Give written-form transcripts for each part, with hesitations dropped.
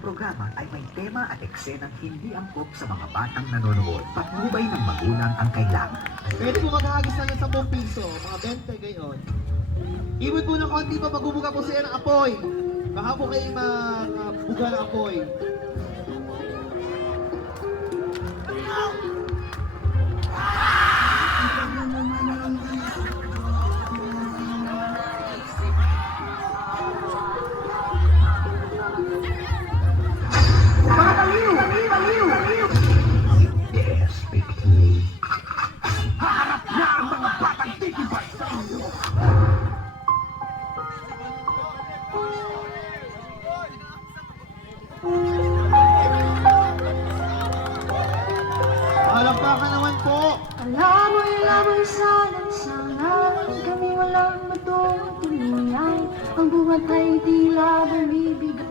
programa ay may tema at eksenang hindi angkop sa mga batang nanonood. Patnubay ng magulang ang kailangan. Pwede po maghahagis lang ng 10 piso, mga 20 gayon. Ibot po ng konti pa, magbubuga po siya ng apoy. Baka po kayo magbuga ng apoy. Yes, victory. Haharap na ang mga batang titibay sa inyo! Palakpakan naman po! Alam mo'y sana kami walang matutuluyan. Ang buhat ay tila bumibigat.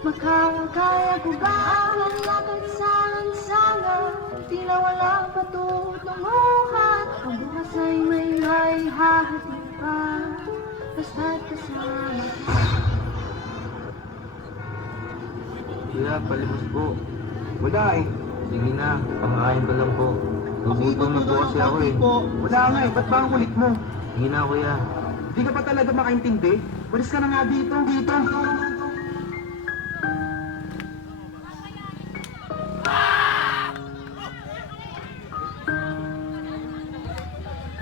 Makakaya ko ba ang lakad sa lansangan? Tila walang matutunguhan. Ang bukas ay may hahatid pa. Basta't kasama. Kuya, palibos po. Wala eh. Sige na, pangkain ko lang po. Nagutom na po kasi ako eh. Wala nga eh, ba't ba ang kulit mo? Sige na kuya. Di ka pa talaga makaintindi? Walis ka na nga dito.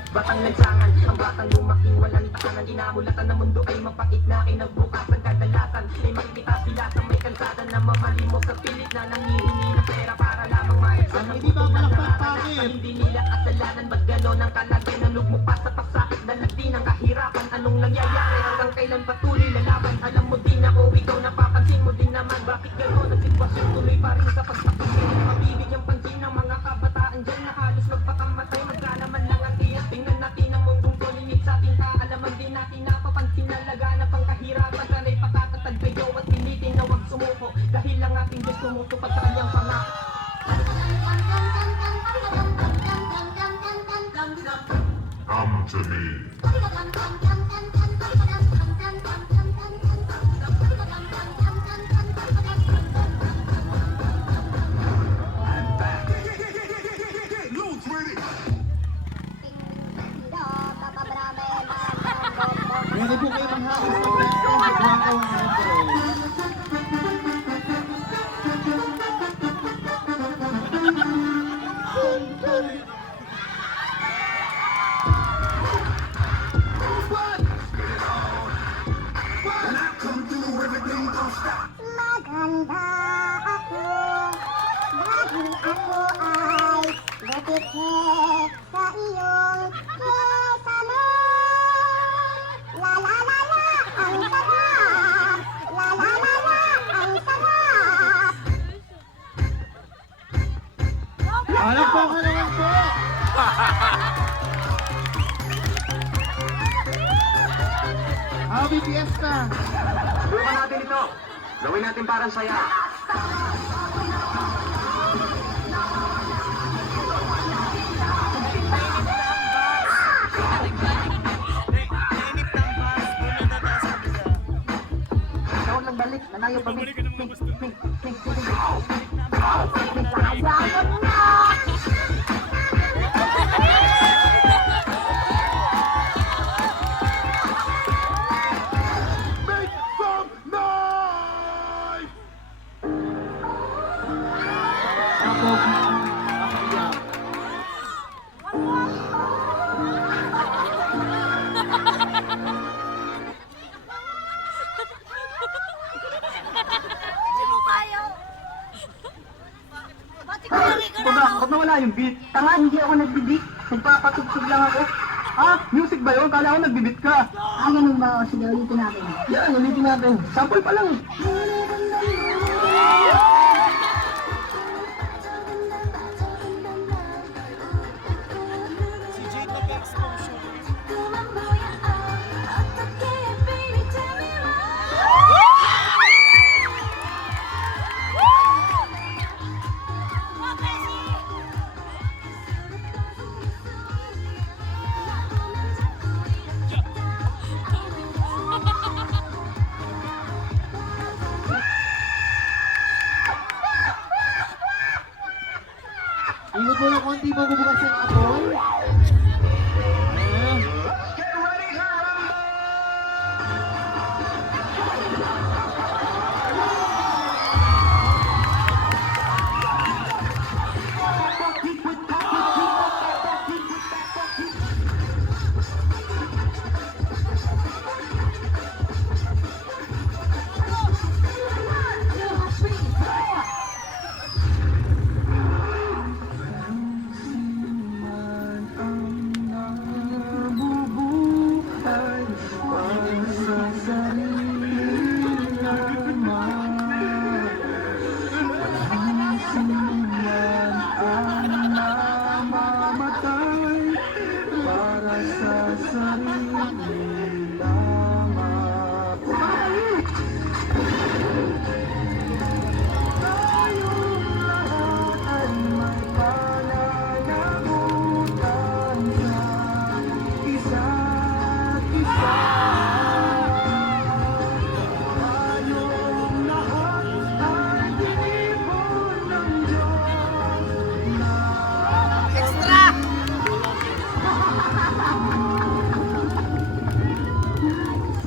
Batang lansangan, ang batang lumaki walang tahanan. Inamulatan ng mundo ay mapait na kinabukasan. Kadalasan ay makikita sila sa may kalsada na mamalimos sa pilit na nangihingi ng pera para lamang maibsan ang Hindi ba puso ng palakpak naranasan. bakit? Hindi nila kasalanan, ba't gano'n ang kalagayan? Lugmok sa pasakit, dalag din ang kahirapan. Anong nangyayari hanggang kailan patuloy lalaban? Alam mo din ako, ikaw napapansin mo din naman. Bakit gano'n ang sitwasyon tuloy pa rin sa pagpapagin? Mabibigyang pansin ng mga kabataan dyan na halos magpakamatay. Magkalaman lang ang tiyan. Tingnan natin ang mundong tulinit sa ating kaalaman din natin. Napapansin na laganap ang kahirapan. Sana'y pakatatag kayo at pilitin na huwag sumuko. Dahil lang ating Diyos tumutupad sa kanyang pangako. Come to me. Pwede po kayo maghahagis ng 20, magbuka 100. Maganda ako, dahil ako ay butike sa iyong kesama. La la la la, ang sarap! La la la la, ang sarap! Palakpakan naman po! Happy Fiesta! Bukan natin ito. Gawin natin parang saya. Ikaw lang balik, nanayo pa Laban na! Make some noise! Ako, Akaya. Huwag nawala yung beat. Tanga, hindi ako nagbibeat. Nagpapatugtog lang ako. Ha? Music ba yun? Kala ko nagbibit ka. Ganun ba? O sige, ulitin natin. Yan, ulitin natin. Sample pa lang. konti magbubukas ng apoy?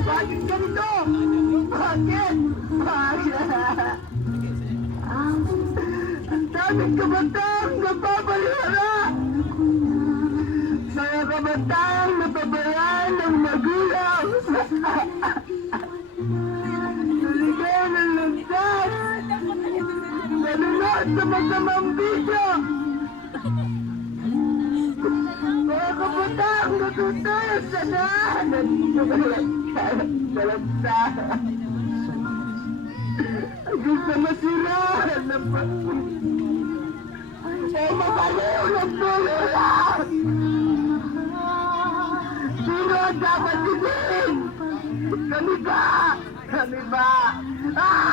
Bakit ganito? Bakit? Bakit? Ang daming kabatang napapalihara! Mga kabatang napabayaan ng magulang! Naligay ng landas! Nalunod sa masamang video! Mga kabatang natutuyo sa daanan! Balagsahan! Gusto masirahan ng pag-ibig! Ay, mabaliw ng tulad! Sino ang dapat ibig? Kami ba? Kami ba? Ah!